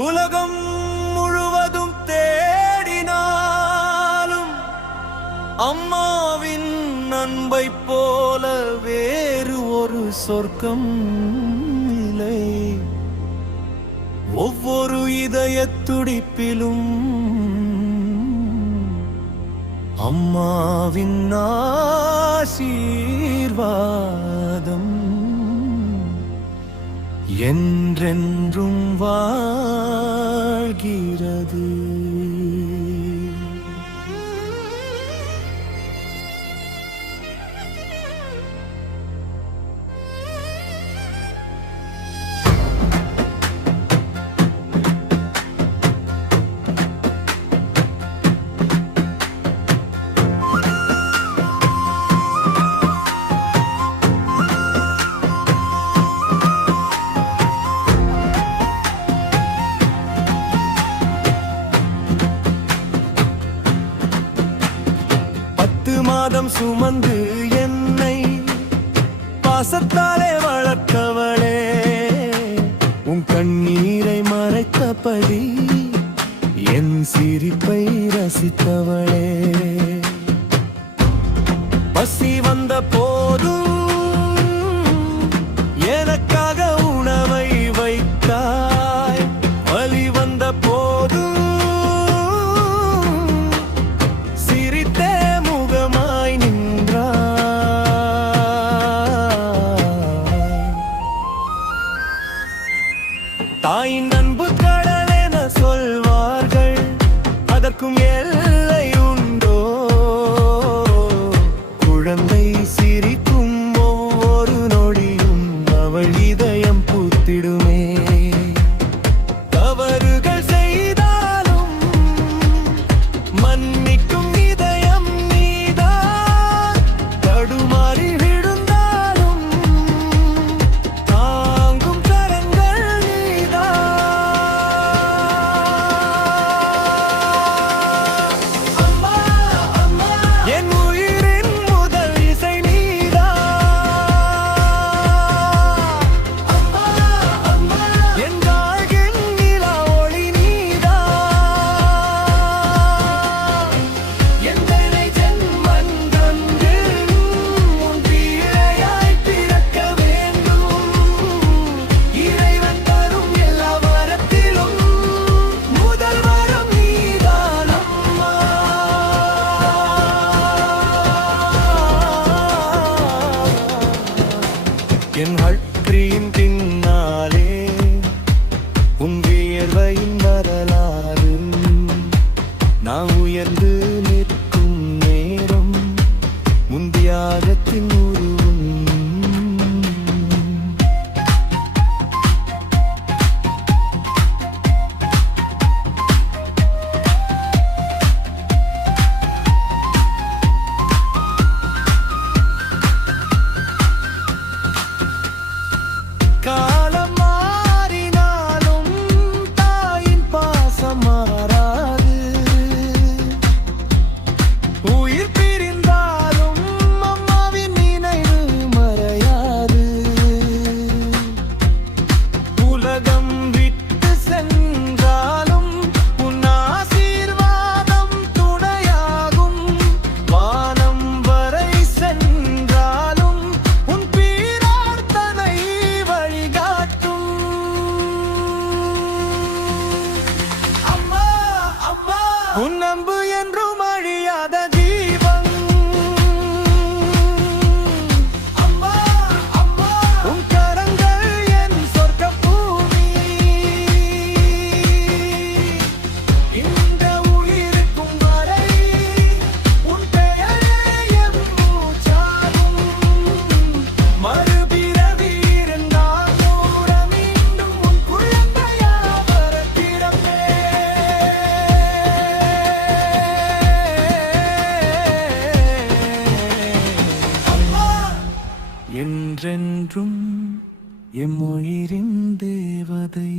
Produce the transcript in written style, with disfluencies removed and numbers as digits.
உலகம் முழுவதும் தேடினாலும் அம்மாவின் அன்பை போல வேறு ஒரு சொர்க்கம் இல்லை. ஒவ்வொரு இதயத் துடிப்பிலும் அம்மாவின் ஆசீர்வாதம் என்றென்றும் வாழ்கிறது. மாதம் சுமந்து என்னை பாசத்தாலே வளர்த்தவளே, உன் கண்ணீரை மறைத்தபடி என் சிரிப்பை ரசித்தவளே, பசி வந்த போதும் எனக்காக உணவை வைத்தாய், வலி வந்த போதும் தாயின் அன்பு கடல் என சொல்வார்கள், அதற்கும் எல்லை உண்டோ? குழந்தை சிரிக்கும் ஒவ்வொரு நொடியும் அவள் இதயம் பூத்திடுமே. தவறுகள் செய்தாலும் மன்னிக்கும் இதயம் நீதான், தடுமாறி விழுந்தாலும் தாங்கும் கரங்கள் என் வாழ்க்கையின் பின்னாலே உன் வியர்வையின் வரலாறு, நான் உயர்ந்து நிற்கும் நேரம் முன் தியாகத்தின் உருவம். காலம் மாறினாலும் தாயின் பாசம் மாறாது, உயிர் பிரிந்தாலும் அம்மாவின் நினைவு மறையாது. உலகம் விட்டு சென்றாலும் உன் ஆசீர்வாதம் துணையாகும், வானம் வரை சென்றாலும் உன் பிரார்த்தனை வழிகாட்டும். அம்மா அம்மா உன் அன்பு என்றும் அழியாத தீபம். அம்மா அம்மா உன் கரங்கள் என் சொர்க்க பூமி. இந்த உயிருக்கும் வரை உன் பெயரே என் மூச்சாகும். மறுபிறவி இருந்தால் கூட மீண்டும் உன் குழந்தையாக பிறப்பேன். என்றென்றும் எம் உயிரின் தேவதை.